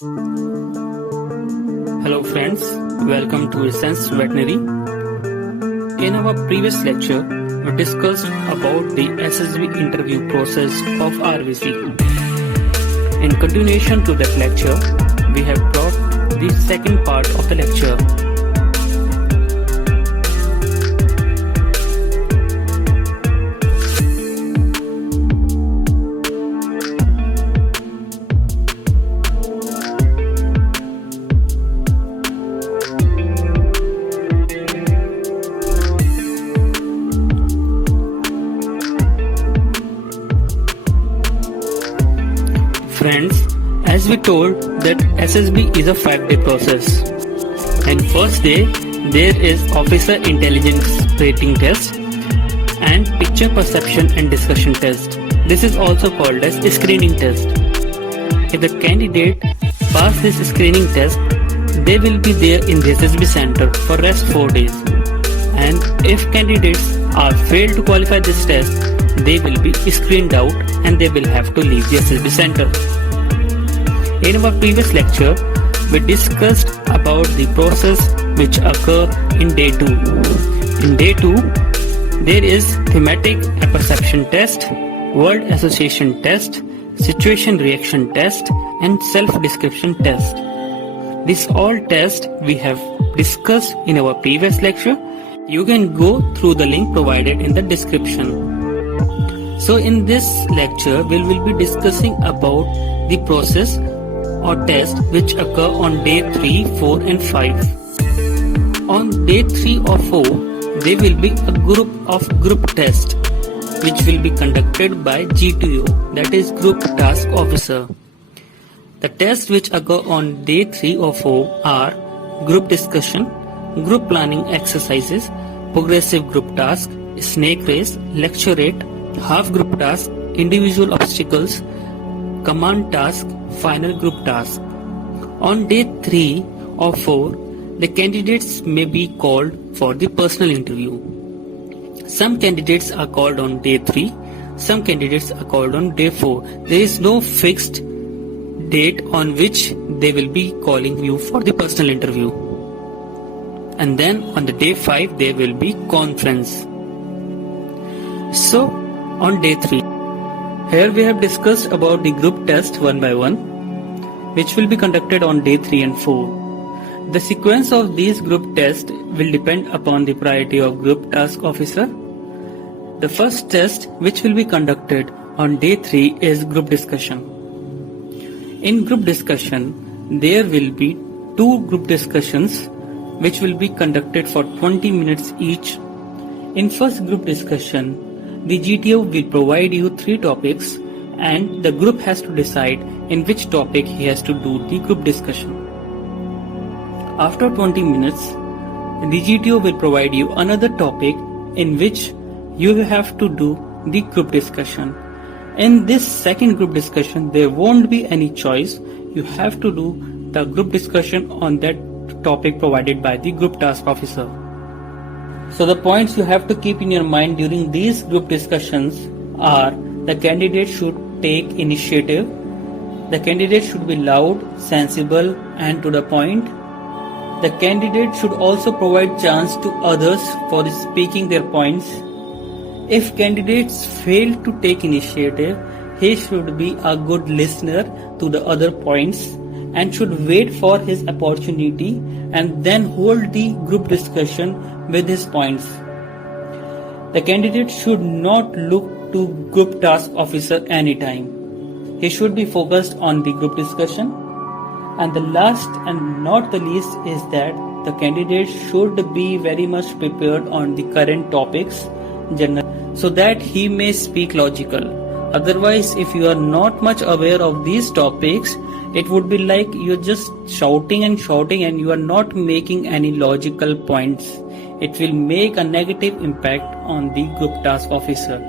Hello friends, welcome to Essence Veterinary. In our previous lecture, we discussed about the SSB interview process of RVC. In continuation to that lecture, we have brought the second part of the lecture. Friends, as we told that SSB is a 5-day process. And first day, there is Officer Intelligence Rating Test and Picture Perception and Discussion Test. This is also called as Screening Test. If the candidate pass this screening test, they will be there in the SSB center for rest 4 days. And if candidates are failed to qualify this test, they will be screened out and they will have to leave the SSB center. In our previous lecture, we discussed about the process which occur in day 2. In day 2, there is thematic apperception test, word association test, situation reaction test, and self-description test. These all tests we have discussed in our previous lecture. You can go through the link provided in the description. So in this lecture, we will be discussing about the process or test which occur on day 3, 4 and 5. On day 3 or 4, there will be a group test which will be conducted by G2O, that is Group Task Officer. The tests which occur on day 3 or 4 are group discussion, group planning exercises, progressive group task, snake race, lecturette, half group task, individual obstacles, command task, final group task. On day 3 or 4, the candidates may be called for the personal interview. Some candidates are called on day 3, some candidates are called on day 4. There is no fixed date on which they will be calling you for the personal interview. And then on the day 5, there will be conference. So on day 3, here we have discussed about the group test one by one, which will be conducted on day 3 and 4. The sequence of these group tests will depend upon the priority of Group Task Officer. The first test which will be conducted on day 3 is group discussion. In group discussion, there will be 2 group discussions which will be conducted for 20 minutes each. In first group discussion, the GTO will provide you 3 topics and the group has to decide in which topic he has to do the group discussion. After 20 minutes, the GTO will provide you another topic in which you have to do the group discussion. In this second group discussion, there won't be any choice. You have to do the group discussion on that topic provided by the Group Task Officer. So the points you have to keep in your mind during these group discussions are: the candidate should take initiative, the candidate should be loud, sensible and to the point, the candidate should also provide chance to others for speaking their points. If candidates fail to take initiative, he should be a good listener to the other points and should wait for his opportunity and then hold the group discussion with his points. The candidate should not look to Group Task Officer anytime. He should be focused on the group discussion. And the last and not the least is that the candidate should be very much prepared on the current topics so that he may speak logical. Otherwise, if you are not much aware of these topics, it would be like you're just shouting and you are not making any logical points. It will make a negative impact on the Group Task Officer.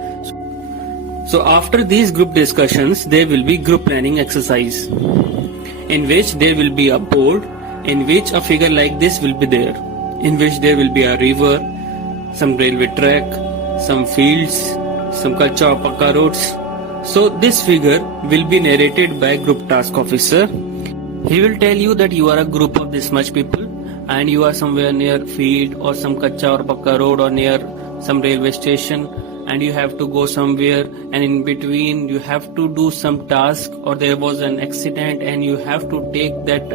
So after these group discussions, there will be group planning exercise, in which there will be a board in which a figure like this will be there, in which there will be a river, some railway track, some fields, some kacha or pakka roads. So this figure will be narrated by Group Task Officer He will tell you that you are a group of this much people and you are somewhere near field or some kacha or pakka road or near some railway station, and you have to go somewhere, and in between you have to do some task, or there was an accident and you have to take that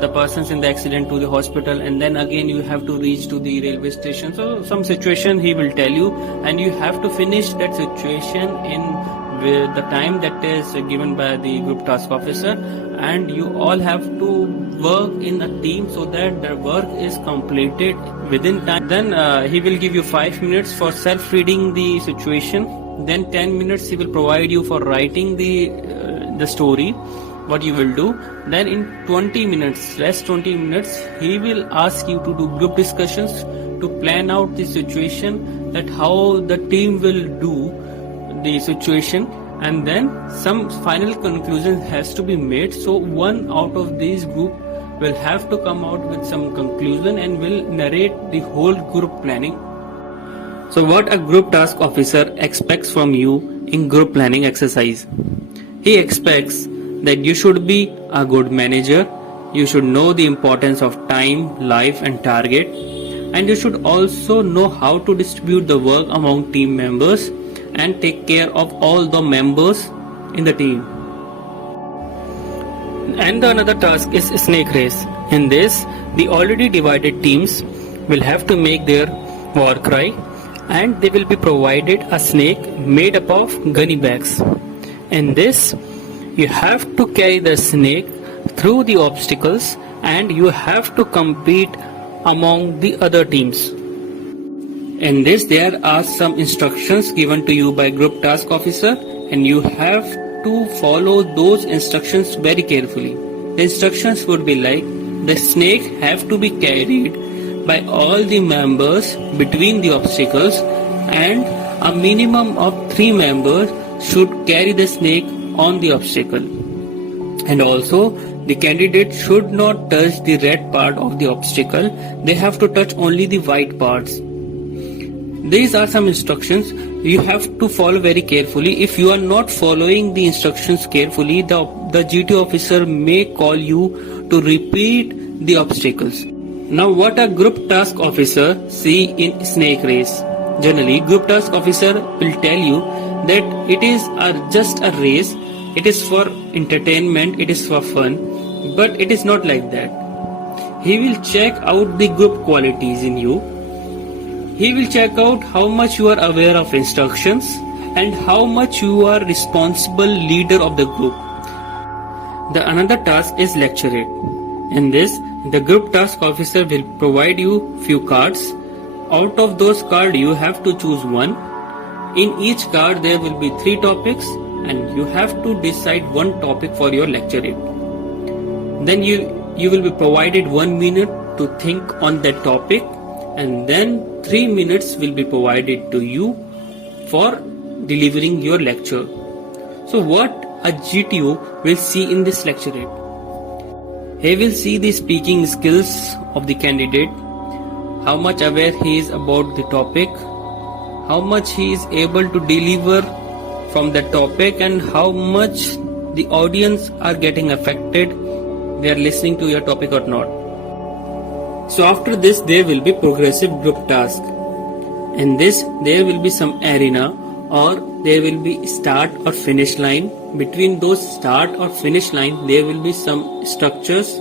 the persons in the accident to the hospital, and then again you have to reach to the railway station. So some situation he will tell you, and you have to finish that situation in with the time that is given by the group task officer, and you all have to work in a team so that the work is completed within time. Then he will give you 5 minutes for self-reading the situation. Then 10 minutes he will provide you for writing the story, what you will do. Then in 20 minutes, rest 20 minutes, he will ask you to do group discussions to plan out the situation, that how the team will do the situation, and then some final conclusion has to be made. So one out of these group will have to come out with some conclusion and will narrate the whole group planning. So what a group task officer expects from you in group planning exercise? He expects that you should be a good manager, you should know the importance of time, life and target, and you should also know how to distribute the work among team members and take care of all the members in the team. And the another task is snake race. In this, the already divided teams will have to make their war cry, and they will be provided a snake made up of gunny bags. In this, you have to carry the snake through the obstacles, and you have to compete among the other teams. In this, there are some instructions given to you by group task officer, and you have to follow those instructions very carefully. The instructions would be like, the snake have to be carried by all the members between the obstacles, and a minimum of 3 members should carry the snake on the obstacle. And also, the candidate should not touch the red part of the obstacle. They have to touch only the white parts. These are some instructions you have to follow very carefully. If you are not following the instructions carefully, the GT officer may call you to repeat the obstacles. Now, what a group task officer see in snake race? Generally, group task officer will tell you that it is just a race, it is for entertainment, it is for fun, but it is not like that. He will check out the group qualities in you. He will check out how much you are aware of instructions and how much you are responsible leader of the group. The another task is lecturette. In this, the group task officer will provide you few cards. Out of those cards, you have to choose one. In each card, there will be 3 topics, and you have to decide one topic for your lecturette. Then you will be provided 1 minute to think on that topic, and then 3 minutes will be provided to you for delivering your lecture. So what a GTO will see in this lecturette? He will see the speaking skills of the candidate, how much aware he is about the topic, how much he is able to deliver from that topic, and how much the audience are getting affected, they are listening to your topic or not. So after this, there will be progressive group task. In this, there will be some arena, or there will be start or finish line. Between those start or finish line, there will be some structures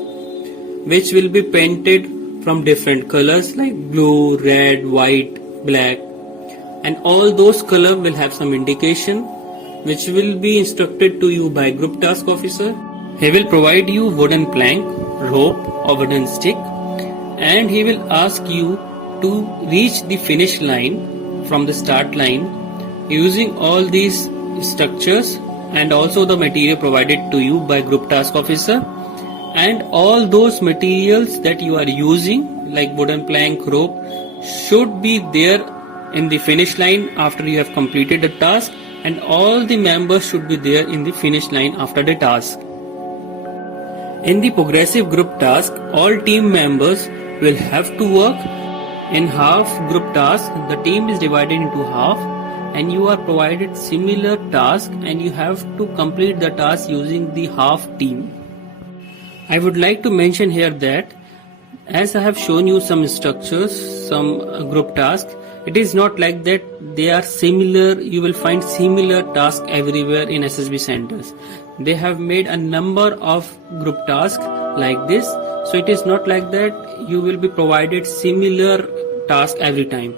which will be painted from different colors like blue, red, white, black, and all those colors will have some indication which will be instructed to you by group task officer. He will provide you wooden plank, rope or wooden stick, and he will ask you to reach the finish line from the start line using all these structures and also the material provided to you by group task officer. And all those materials that you are using like wooden plank, rope should be there in the finish line after you have completed the task, and all the members should be there in the finish line after the task. In the progressive group task, all team members will have to work in half group task. The team is divided into half, and you are provided similar task, and you have to complete the task using the half team. I would like to mention here that as I have shown you some structures, some group tasks, it is not like that they are similar. You will find similar tasks everywhere in SSB centers. They have made a number of group tasks like this. So it is not like that you will be provided similar task every time.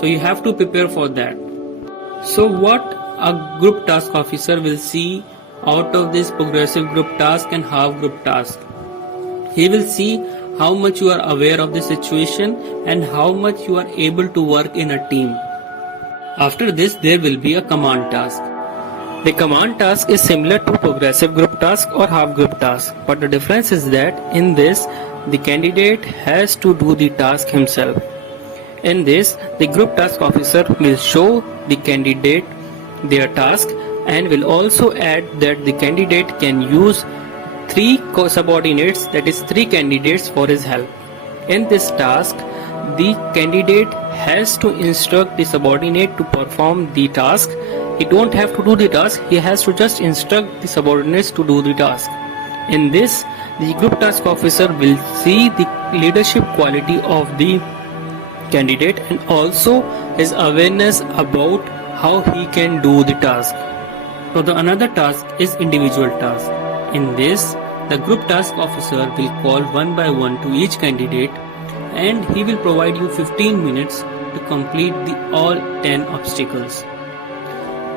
So you have to prepare for that. So what a group task officer will see out of this progressive group task and half group task. He will see how much you are aware of the situation and how much you are able to work in a team. After this, there will be a command task. The command task is similar to progressive group task or half group task, but the difference is that in this, the candidate has to do the task himself. In this, the group task officer will show the candidate their task and will also add that the candidate can use 3 subordinates, that is 3 candidates for his help. In this task, the candidate has to instruct the subordinate to perform the task. He don't have to do the task, he has to just instruct the subordinates to do the task. In this, the group task officer will see the leadership quality of the candidate and also his awareness about how he can do the task. So the another task is individual task. In this, the group task officer will call one by one to each candidate and he will provide you 15 minutes to complete all 10 obstacles.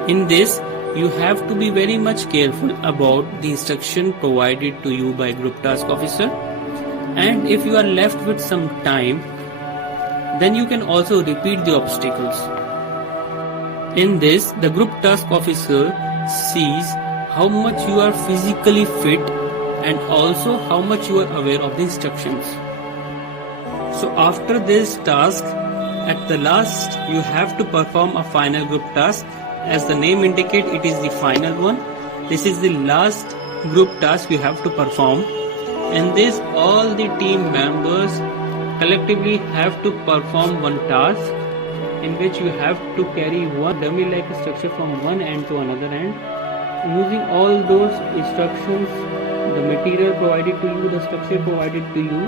In this, you have to be very much careful about the instruction provided to you by group task officer, and if you are left with some time, then you can also repeat the obstacles. In this, the group task officer sees how much you are physically fit and also how much you are aware of the instructions. So after this task, at the last you have to perform a final group task. As the name indicates, it is the final one. This is the last group task you have to perform. In this, all the team members collectively have to perform one task in which you have to carry one dummy-like structure from one end to another end. Using all those instructions, the material provided to you, the structure provided to you,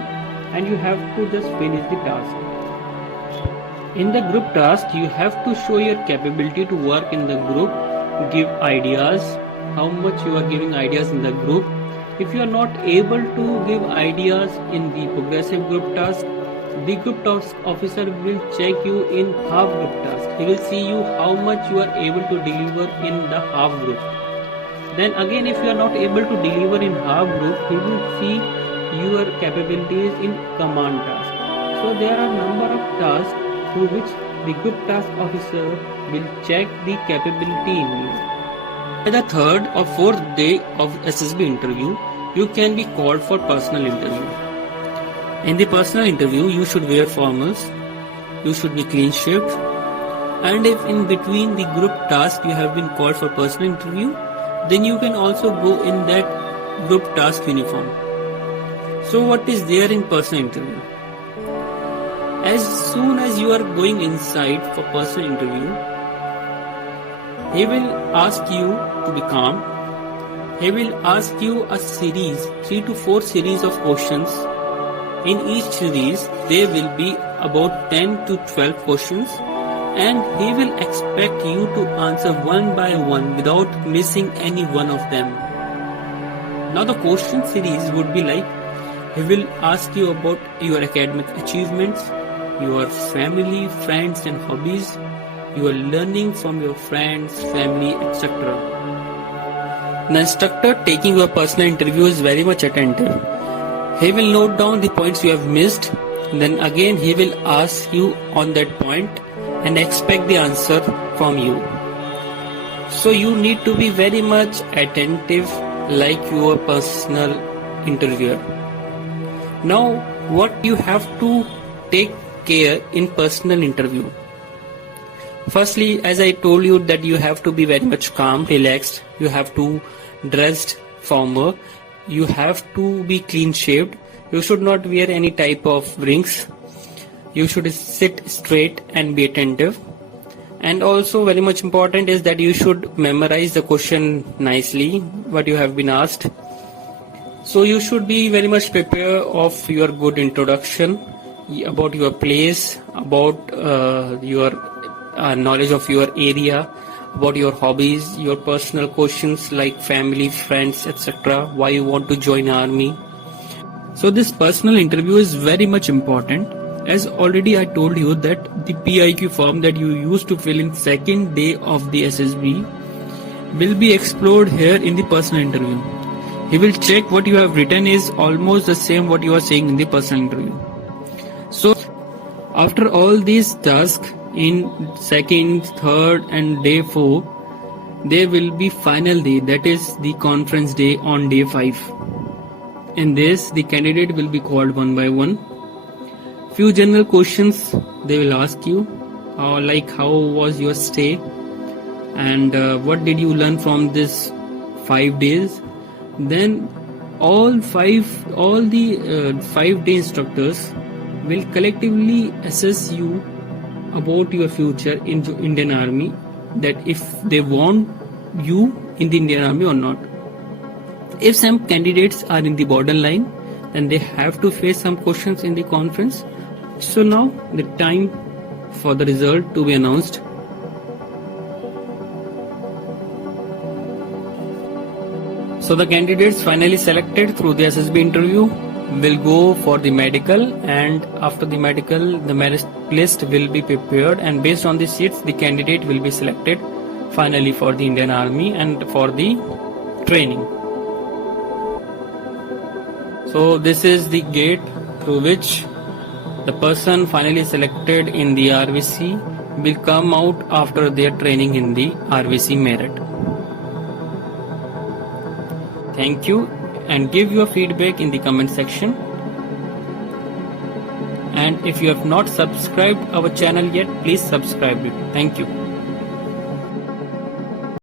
and you have to just finish the task. In the group task, you have to show your capability to work in the group, give ideas, how much you are giving ideas in the group. If you are not able to give ideas in the progressive group task, the group task officer will check you in half group task. He will see you how much you are able to deliver in the half group. Then again, if you are not able to deliver in half group, he will see your capabilities in command task. So there are number of tasks through which the group task officer will check the capability in you. By the 3rd or 4th day of SSB interview, you can be called for personal interview. In the personal interview, you should wear formals, you should be clean shaved, and if in between the group task you have been called for personal interview, then you can also go in that group task uniform. So what is there in personal interview? As soon as you are going inside for personal interview, he will ask you to be calm. He will ask you a series, 3 to 4 series of questions. In each series, there will be about 10 to 12 questions, and he will expect you to answer one by one without missing any one of them. Now the question series would be like, he will ask you about your academic achievements, your family, friends and hobbies, your learning from your friends, family, etc. The instructor taking your personal interview is very much attentive. He will note down the points you have missed, then again he will ask you on that point and expect the answer from you. So you need to be very much attentive like your personal interviewer. Now what you have to take care in personal interview. Firstly, as I told you that you have to be very much calm, relaxed, you have to dressed formal, you have to be clean shaved, you should not wear any type of rings, you should sit straight and be attentive, and also very much important is that you should memorize the question nicely what you have been asked. So you should be very much prepared of your good introduction about your place, about your knowledge of your area, about your hobbies, your personal questions like family, friends, etc. Why you want to join army. So this personal interview is very much important, as already I told you that the PIQ form that you used to fill in second day of the SSB will be explored here in the personal interview. He will check what you have written is almost the same what you are saying in the personal interview. So after all these tasks in second, third and day 4, there will be final day, that is the conference day on day 5. In this, the candidate will be called one by one. Few general questions they will ask you, like how was your stay and what did you learn from this 5 days. Then all the 5-day instructors will collectively assess you about your future in the Indian Army, that if they want you in the Indian Army or not. If some candidates are in the borderline, then they have to face some questions in the conference. So now the time for the result to be announced. So the candidates finally selected through the SSB interview will go for the medical, and after the medical the merit list will be prepared, and based on the seats the candidate will be selected finally for the Indian Army and for the training. So this is the gate through which the person finally selected in the RVC will come out after their training in the RVC merit. Thank you, and give your feedback in the comment section. And if you have not subscribed our channel yet, please subscribe it. Thank you.